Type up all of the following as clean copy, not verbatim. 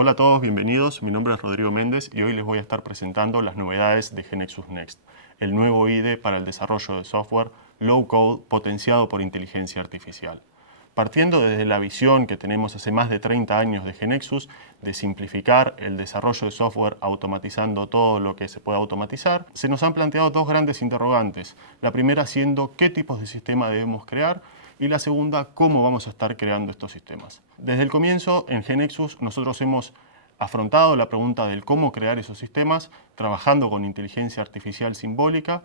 Hola a todos, bienvenidos. Mi nombre es Rodrigo Méndez y hoy les voy a estar presentando las novedades de GeneXus Next, el nuevo IDE para el desarrollo de software low-code potenciado por inteligencia artificial. Partiendo desde la visión que tenemos hace más de 30 años de GeneXus de simplificar el desarrollo de software automatizando todo lo que se pueda automatizar, se nos han planteado dos grandes interrogantes. La primera siendo qué tipos de sistema debemos crear y la segunda, cómo vamos a estar creando estos sistemas. Desde el comienzo, en GeneXus, nosotros hemos afrontado la pregunta del cómo crear esos sistemas, trabajando con inteligencia artificial simbólica,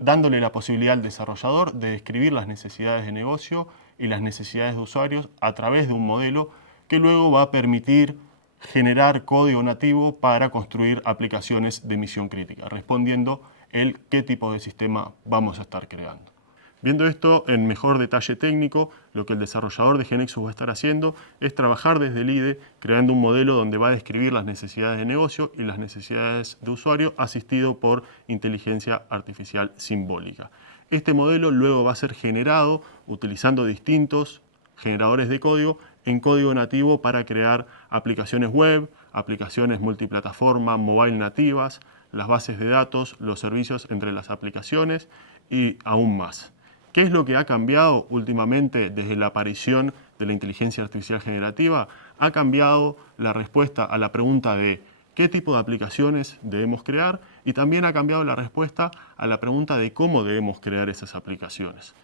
dándole la posibilidad al desarrollador de describir las necesidades de negocio y las necesidades de usuarios a través de un modelo que luego va a permitir generar código nativo para construir aplicaciones de misión crítica, respondiendo el qué tipo de sistema vamos a estar creando. Viendo esto en mejor detalle técnico, lo que el desarrollador de GeneXus va a estar haciendo es trabajar desde el IDE, creando un modelo donde va a describir las necesidades de negocio y las necesidades de usuario asistido por inteligencia artificial simbólica. Este modelo luego va a ser generado utilizando distintos generadores de código en código nativo para crear aplicaciones web, aplicaciones multiplataforma, mobile nativas, las bases de datos, los servicios entre las aplicaciones y aún más. ¿Qué es lo que ha cambiado últimamente desde la aparición de la inteligencia artificial generativa? Ha cambiado la respuesta a la pregunta de qué tipo de aplicaciones debemos crear y también ha cambiado la respuesta a la pregunta de cómo debemos crear esas aplicaciones.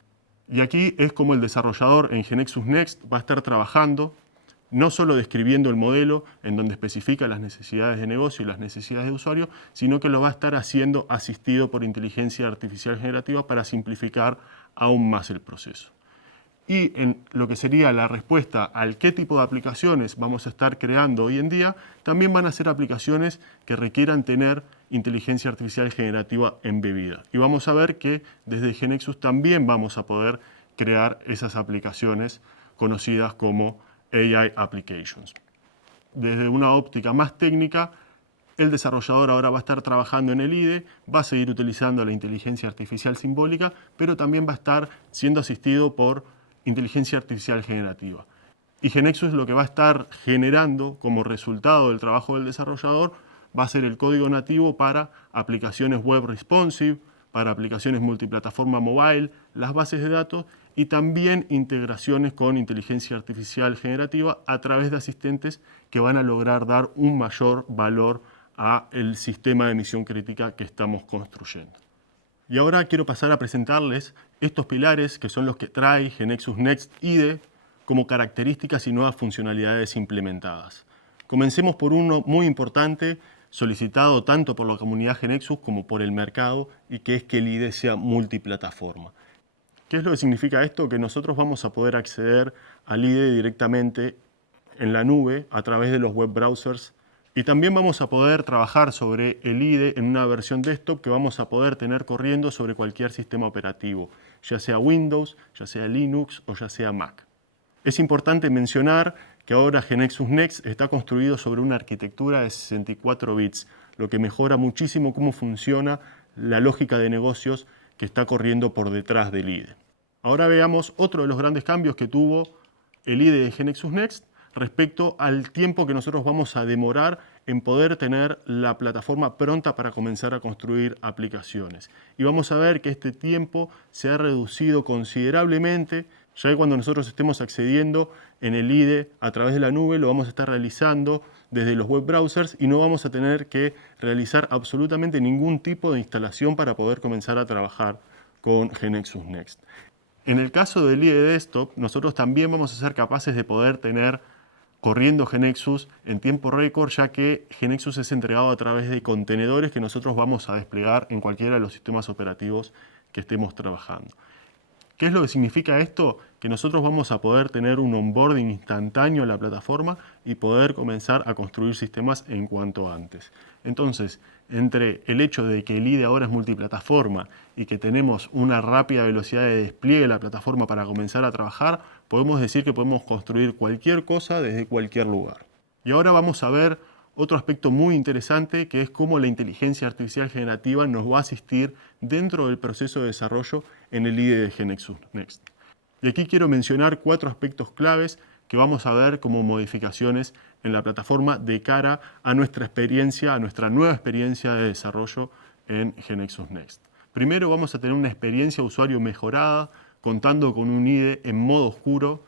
Y aquí es como el desarrollador en GeneXus Next va a estar trabajando no solo describiendo el modelo en donde especifica las necesidades de negocio y las necesidades de usuario, sino que lo va a estar haciendo asistido por inteligencia artificial generativa para simplificar aún más el proceso. Y en lo que sería la respuesta al qué tipo de aplicaciones vamos a estar creando hoy en día, también van a ser aplicaciones que requieran tener inteligencia artificial generativa embebida. Y vamos a ver que desde GeneXus también vamos a poder crear esas aplicaciones conocidas como AI Applications. Desde una óptica más técnica, el desarrollador ahora va a estar trabajando en el IDE, va a seguir utilizando la inteligencia artificial simbólica, pero también va a estar siendo asistido por inteligencia artificial generativa. Y GeneXus lo que va a estar generando como resultado del trabajo del desarrollador va a ser el código nativo para aplicaciones web responsive, para aplicaciones multiplataforma mobile, las bases de datos y también integraciones con inteligencia artificial generativa a través de asistentes que van a lograr dar un mayor valor al sistema de misión crítica que estamos construyendo. Y ahora quiero pasar a presentarles estos pilares que son los que trae GeneXus Next IDE como características y nuevas funcionalidades implementadas. Comencemos por uno muy importante, solicitado tanto por la comunidad GeneXus como por el mercado, y que es que el IDE sea multiplataforma. ¿Qué es lo que significa esto? Que nosotros vamos a poder acceder al IDE directamente en la nube a través de los web browsers y también vamos a poder trabajar sobre el IDE en una versión desktop que vamos a poder tener corriendo sobre cualquier sistema operativo, ya sea Windows, ya sea Linux o ya sea Mac. Es importante mencionar que ahora GeneXus Next está construido sobre una arquitectura de 64 bits, lo que mejora muchísimo cómo funciona la lógica de negocios que está corriendo por detrás del IDE. Ahora veamos otro de los grandes cambios que tuvo el IDE de GeneXus Next respecto al tiempo que nosotros vamos a demorar en poder tener la plataforma pronta para comenzar a construir aplicaciones. Y vamos a ver que este tiempo se ha reducido considerablemente. Ya que cuando nosotros estemos accediendo en el IDE a través de la nube, lo vamos a estar realizando desde los web browsers y no vamos a tener que realizar absolutamente ningún tipo de instalación para poder comenzar a trabajar con GeneXus Next. En el caso del IDE Desktop, nosotros también vamos a ser capaces de poder tener corriendo GeneXus en tiempo récord, ya que GeneXus es entregado a través de contenedores que nosotros vamos a desplegar en cualquiera de los sistemas operativos que estemos trabajando. ¿Qué es lo que significa esto? Que nosotros vamos a poder tener un onboarding instantáneo en la plataforma y poder comenzar a construir sistemas en cuanto antes. Entonces, entre el hecho de que el IDE ahora es multiplataforma y que tenemos una rápida velocidad de despliegue de la plataforma para comenzar a trabajar, podemos decir que podemos construir cualquier cosa desde cualquier lugar. Y ahora vamos a ver otro aspecto muy interesante, que es cómo la inteligencia artificial generativa nos va a asistir dentro del proceso de desarrollo en el IDE de GeneXus Next. Y aquí quiero mencionar 4 aspectos claves que vamos a ver como modificaciones en la plataforma de cara a nuestra experiencia, a nuestra nueva experiencia de desarrollo en GeneXus Next. Primero vamos a tener una experiencia de usuario mejorada, contando con un IDE en modo oscuro,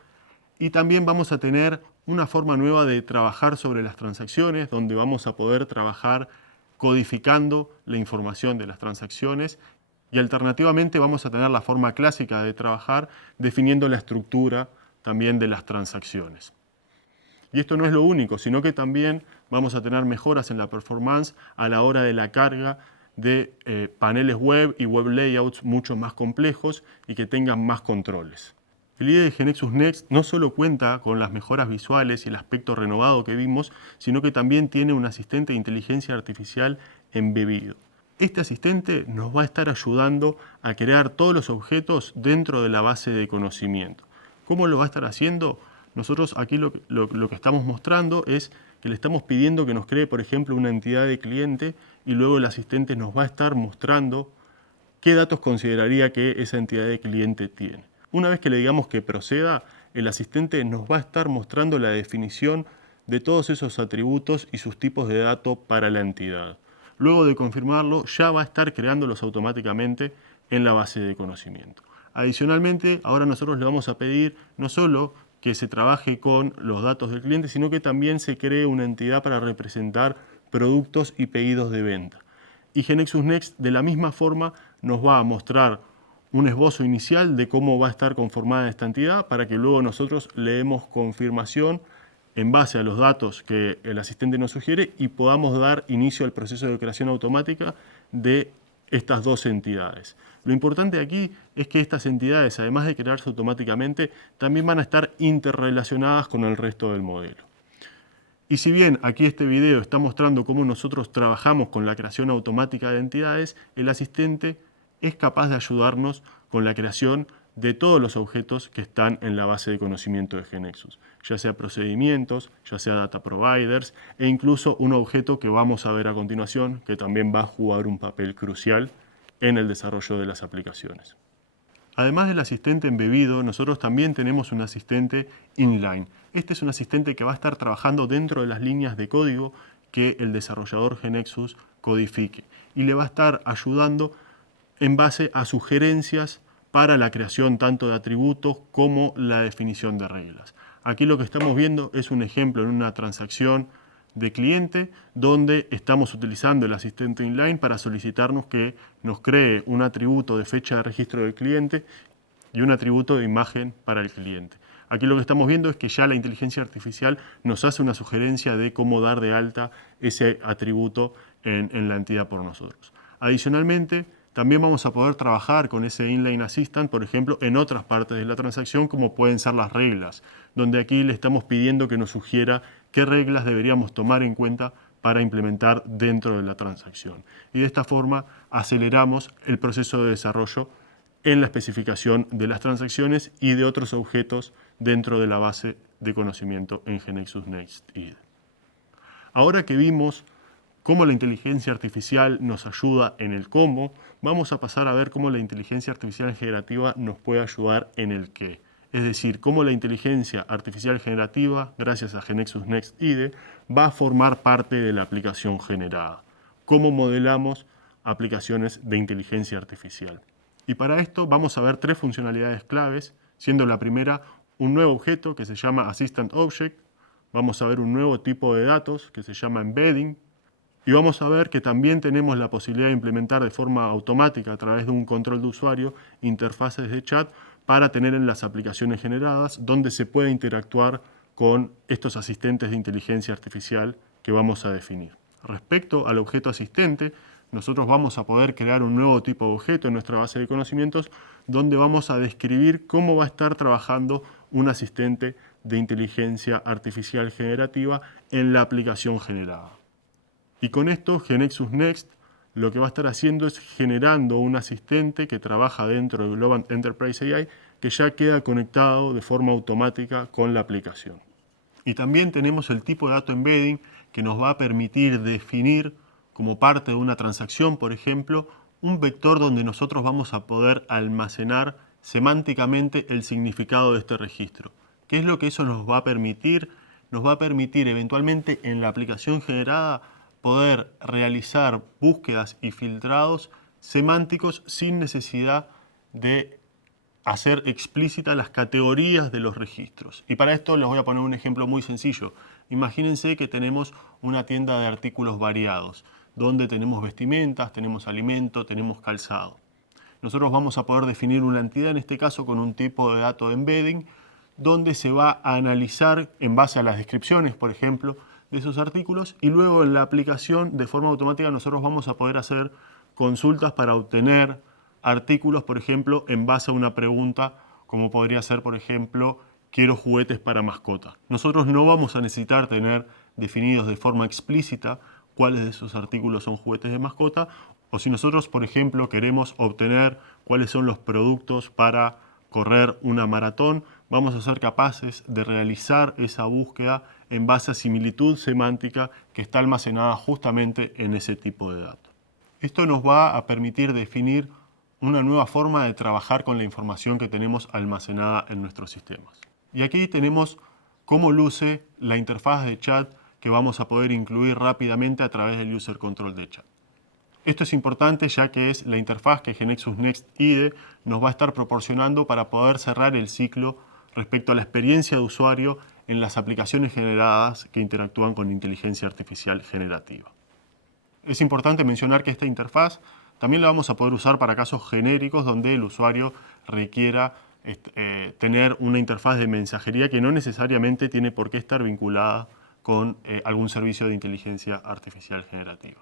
y también vamos a tener una forma nueva de trabajar sobre las transacciones, donde vamos a poder trabajar codificando la información de las transacciones, y alternativamente vamos a tener la forma clásica de trabajar definiendo la estructura también de las transacciones. Y esto no es lo único, sino que también vamos a tener mejoras en la performance a la hora de la carga de paneles web y web layouts mucho más complejos y que tengan más controles. El IDE de GeneXus Next no solo cuenta con las mejoras visuales y el aspecto renovado que vimos, sino que también tiene un asistente de inteligencia artificial embebido. Este asistente nos va a estar ayudando a crear todos los objetos dentro de la base de conocimiento. ¿Cómo lo va a estar haciendo? Nosotros aquí lo que estamos mostrando es que le estamos pidiendo que nos cree, por ejemplo, una entidad de cliente, y luego el asistente nos va a estar mostrando qué datos consideraría que esa entidad de cliente tiene. Una vez que le digamos que proceda, el asistente nos va a estar mostrando la definición de todos esos atributos y sus tipos de datos para la entidad. Luego de confirmarlo, ya va a estar creándolos automáticamente en la base de conocimiento. Adicionalmente, ahora nosotros le vamos a pedir no solo que se trabaje con los datos del cliente, sino que también se cree una entidad para representar productos y pedidos de venta. Y GeneXus Next de la misma forma nos va a mostrar un esbozo inicial de cómo va a estar conformada esta entidad para que luego nosotros le demos confirmación en base a los datos que el asistente nos sugiere y podamos dar inicio al proceso de creación automática de estas dos entidades. Lo importante aquí es que estas entidades, además de crearse automáticamente, también van a estar interrelacionadas con el resto del modelo. Y si bien aquí este video está mostrando cómo nosotros trabajamos con la creación automática de entidades, el asistente es capaz de ayudarnos con la creación de todos los objetos que están en la base de conocimiento de GeneXus, ya sea procedimientos, ya sea data providers e incluso un objeto que vamos a ver a continuación que también va a jugar un papel crucial en el desarrollo de las aplicaciones. Además del asistente embebido, nosotros también tenemos un asistente inline. Este es un asistente que va a estar trabajando dentro de las líneas de código que el desarrollador GeneXus codifique y le va a estar ayudando en base a sugerencias para la creación tanto de atributos como la definición de reglas. Aquí lo que estamos viendo es un ejemplo en una transacción de cliente donde estamos utilizando el asistente inline para solicitarnos que nos cree un atributo de fecha de registro del cliente y un atributo de imagen para el cliente. Aquí lo que estamos viendo es que ya la inteligencia artificial nos hace una sugerencia de cómo dar de alta ese atributo en la entidad por nosotros. Adicionalmente, también vamos a poder trabajar con ese inline assistant, por ejemplo, en otras partes de la transacción, como pueden ser las reglas, donde aquí le estamos pidiendo que nos sugiera qué reglas deberíamos tomar en cuenta para implementar dentro de la transacción. Y de esta forma aceleramos el proceso de desarrollo en la especificación de las transacciones y de otros objetos dentro de la base de conocimiento en GeneXus Next IDE. Ahora que vimos cómo la inteligencia artificial nos ayuda en el cómo, vamos a pasar a ver cómo la inteligencia artificial generativa nos puede ayudar en el qué. Es decir, cómo la inteligencia artificial generativa, gracias a GeneXus Next IDE, va a formar parte de la aplicación generada. Cómo modelamos aplicaciones de inteligencia artificial. Y para esto vamos a ver tres funcionalidades claves, siendo la primera un nuevo objeto que se llama Assistant Object, vamos a ver un nuevo tipo de datos que se llama Embedding, y vamos a ver que también tenemos la posibilidad de implementar de forma automática a través de un control de usuario interfaces de chat para tener en las aplicaciones generadas donde se puede interactuar con estos asistentes de inteligencia artificial que vamos a definir. Respecto al objeto asistente, nosotros vamos a poder crear un nuevo tipo de objeto en nuestra base de conocimientos donde vamos a describir cómo va a estar trabajando un asistente de inteligencia artificial generativa en la aplicación generada. Y con esto, GeneXus Next lo que va a estar haciendo es generando un asistente que trabaja dentro de Globant Enterprise AI que ya queda conectado de forma automática con la aplicación. Y también tenemos el tipo de dato embedding que nos va a permitir definir como parte de una transacción, por ejemplo, un vector donde nosotros vamos a poder almacenar semánticamente el significado de este registro. ¿Qué es lo que eso nos va a permitir? nos va a permitir eventualmente en la aplicación generada poder realizar búsquedas y filtrados semánticos sin necesidad de hacer explícitas las categorías de los registros. Y para esto les voy a poner un ejemplo muy sencillo. Imagínense que tenemos una tienda de artículos variados, donde tenemos vestimentas, tenemos alimento, tenemos calzado. Nosotros vamos a poder definir una entidad, en este caso con un tipo de dato de embedding, donde se va a analizar en base a las descripciones, por ejemplo, de esos artículos, y luego en la aplicación de forma automática nosotros vamos a poder hacer consultas para obtener artículos, por ejemplo, en base a una pregunta como podría ser, por ejemplo, quiero juguetes para mascota. Nosotros no vamos a necesitar tener definidos de forma explícita cuáles de esos artículos son juguetes de mascota, o si nosotros, por ejemplo, queremos obtener cuáles son los productos para correr una maratón, vamos a ser capaces de realizar esa búsqueda en base a similitud semántica que está almacenada justamente en ese tipo de datos. Esto nos va a permitir definir una nueva forma de trabajar con la información que tenemos almacenada en nuestros sistemas. Y aquí tenemos cómo luce la interfaz de chat que vamos a poder incluir rápidamente a través del User Control de Chat. Esto es importante ya que es la interfaz que GeneXus Next IDE nos va a estar proporcionando para poder cerrar el ciclo respecto a la experiencia de usuario en las aplicaciones generadas que interactúan con inteligencia artificial generativa. Es importante mencionar que esta interfaz también la vamos a poder usar para casos genéricos donde el usuario requiera tener una interfaz de mensajería que no necesariamente tiene por qué estar vinculada con algún servicio de inteligencia artificial generativa.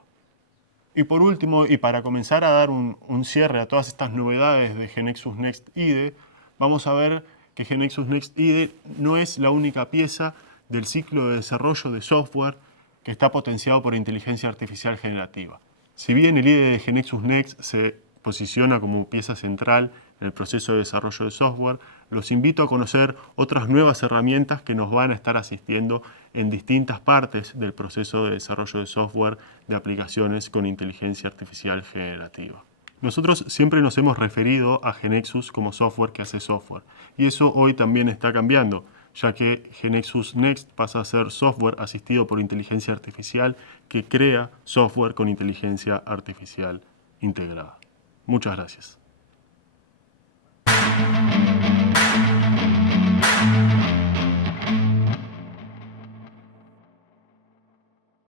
Y por último, y para comenzar a dar un cierre a todas estas novedades de GeneXus Next IDE, vamos a ver que GeneXus Next IDE no es la única pieza del ciclo de desarrollo de software que está potenciado por inteligencia artificial generativa. Si bien el IDE de GeneXus Next se posiciona como pieza central en el proceso de desarrollo de software, los invito a conocer otras nuevas herramientas que nos van a estar asistiendo en distintas partes del proceso de desarrollo de software de aplicaciones con inteligencia artificial generativa. Nosotros siempre nos hemos referido a GeneXus como software que hace software, y eso hoy también está cambiando, ya que GeneXus Next pasa a ser software asistido por inteligencia artificial que crea software con inteligencia artificial integrada. Muchas gracias.